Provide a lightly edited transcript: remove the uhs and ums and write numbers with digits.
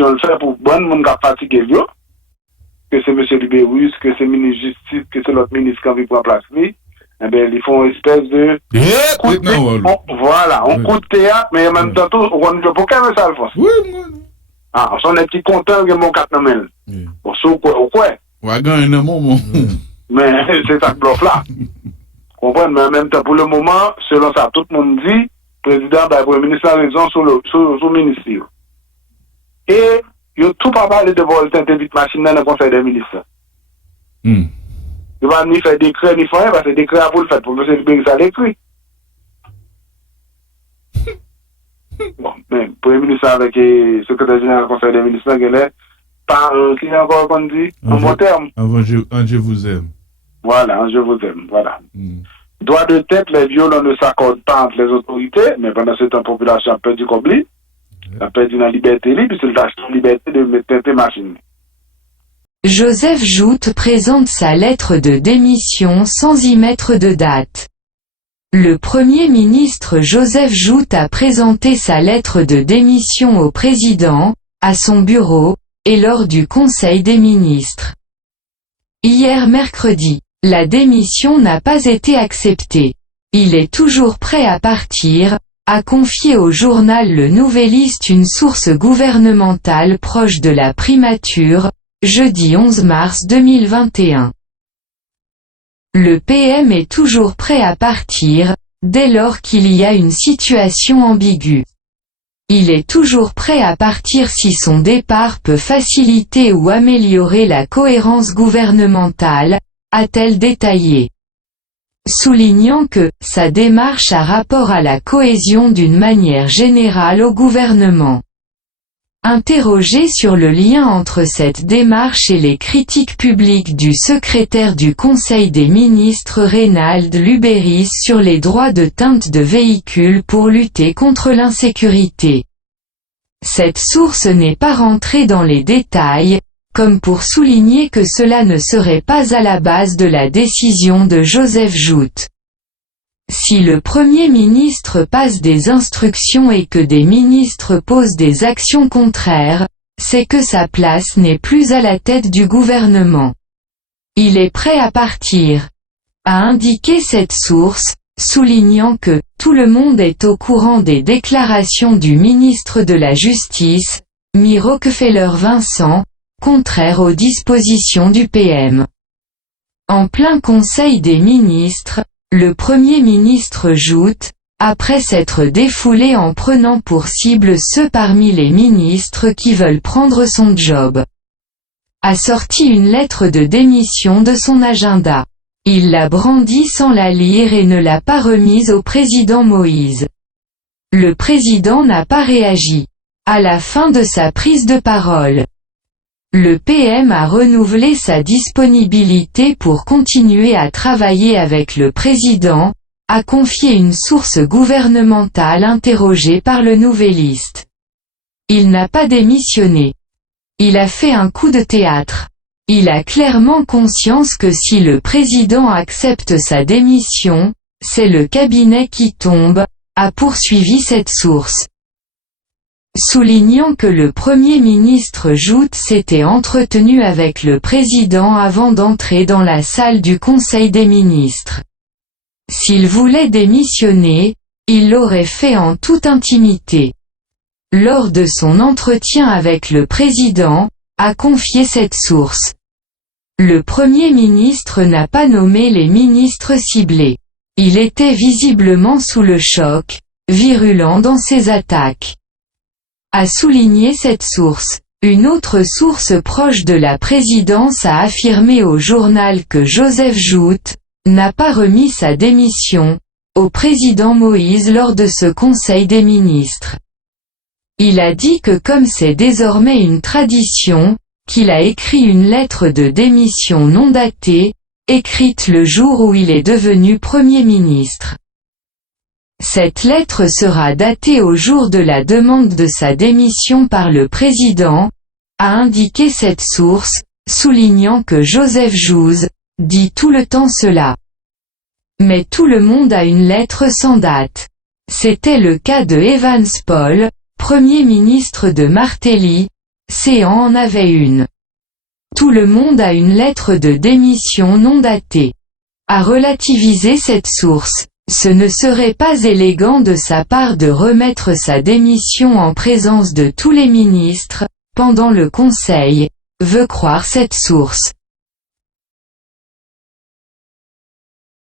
démission le fait pour bon monde qui a fatigué, que c'est M. Libérus, que c'est le ministre de la Justice, que c'est l'autre ministre qui a envie de place lui. Eh bien, ils font une espèce de. Voilà, on coup de théâtre, mais en même temps, on ne peut pas faire ça, Alphonse. Oui, on sont des petits contents que mon 4 nommés. Bon, c'est quoi? Ouais, gagne un moment. Mais c'est ça que bloque là. Comprenez, mais en même temps, pour le moment, selon ça, tout le monde dit, le président, le premier ministre a raison sur le ministère. Et, il y a tout pas parlé de Voltaire, vite machine dans le conseil des ministres. Il va ni faire décret, ni faire rien, parce que décret à vous le faire, pour que M. Libéris a l'écrit. Bon, mais le premier ministre avec le secrétaire général du conseil des ministres, il est par qui est encore qu'on dit, en bon terme. Je vous aime. Voilà, je vous aime, voilà. Droit de tête, les violents ne s'accordent pas entre les autorités, mais pendant ce temps, la population a perdu comme a perdu la liberté libre, c'est la liberté de mettre tes machines. Joseph Joute présente sa lettre de démission sans y mettre de date. Le Premier ministre Joseph Joute a présenté sa lettre de démission au président, à son bureau, et lors du Conseil des ministres. Hier mercredi, la démission n'a pas été acceptée. Il est toujours prêt à partir, a confié au journal Le Nouvelliste une source gouvernementale proche de la primature, jeudi 11 mars 2021. Le PM est toujours prêt à partir, dès lors qu'il y a une situation ambiguë. Il est toujours prêt à partir si son départ peut faciliter ou améliorer la cohérence gouvernementale, a-t-elle détaillé. Soulignant que « sa démarche a rapport à la cohésion d'une manière générale au gouvernement ». Interrogé sur le lien entre cette démarche et les critiques publiques du secrétaire du Conseil des ministres Reynald Lubéris sur les droits de teinte de véhicules pour lutter contre l'insécurité. Cette source n'est pas rentrée dans les détails, comme pour souligner que cela ne serait pas à la base de la décision de Joseph Joute. Si le Premier ministre passe des instructions et que des ministres posent des actions contraires, c'est que sa place n'est plus à la tête du gouvernement. Il est prêt à partir, a indiqué cette source, soulignant que « tout le monde est au courant des déclarations du ministre de la Justice, mis Rockefeller-Vincent, contraires aux dispositions du PM ». En plein Conseil des ministres, le Premier ministre Joute, après s'être défoulé en prenant pour cible ceux parmi les ministres qui veulent prendre son job, a sorti une lettre de démission de son agenda. Il l'a brandie sans la lire et ne l'a pas remise au président Moïse. Le président n'a pas réagi. À la fin de sa prise de parole, le PM a renouvelé sa disponibilité pour continuer à travailler avec le président, a confié une source gouvernementale interrogée par le Nouvelliste. Il n'a pas démissionné. Il a fait un coup de théâtre. Il a clairement conscience que si le président accepte sa démission, c'est le cabinet qui tombe, a poursuivi cette source. Soulignant que le Premier ministre Joute s'était entretenu avec le président avant d'entrer dans la salle du Conseil des ministres. S'il voulait démissionner, il l'aurait fait en toute intimité. Lors de son entretien avec le président, a confié cette source. Le Premier ministre n'a pas nommé les ministres ciblés. Il était visiblement sous le choc, virulent dans ses attaques. A souligné cette source. Une autre source proche de la présidence a affirmé au journal que Joseph Joute n'a pas remis sa démission au président Moïse lors de ce Conseil des ministres. Il a dit que comme c'est désormais une tradition, qu'il a écrit une lettre de démission non datée, écrite le jour où il est devenu Premier ministre. Cette lettre sera datée au jour de la demande de sa démission par le président, a indiqué cette source, soulignant que Joseph Joute dit tout le temps cela. Mais tout le monde a une lettre sans date. C'était le cas de Evans Paul, Premier ministre de Martelly, Séan en avait une. Tout le monde a une lettre de démission non datée. À relativiser cette source, ce ne serait pas élégant de sa part de remettre sa démission en présence de tous les ministres, pendant le Conseil, veut croire cette source.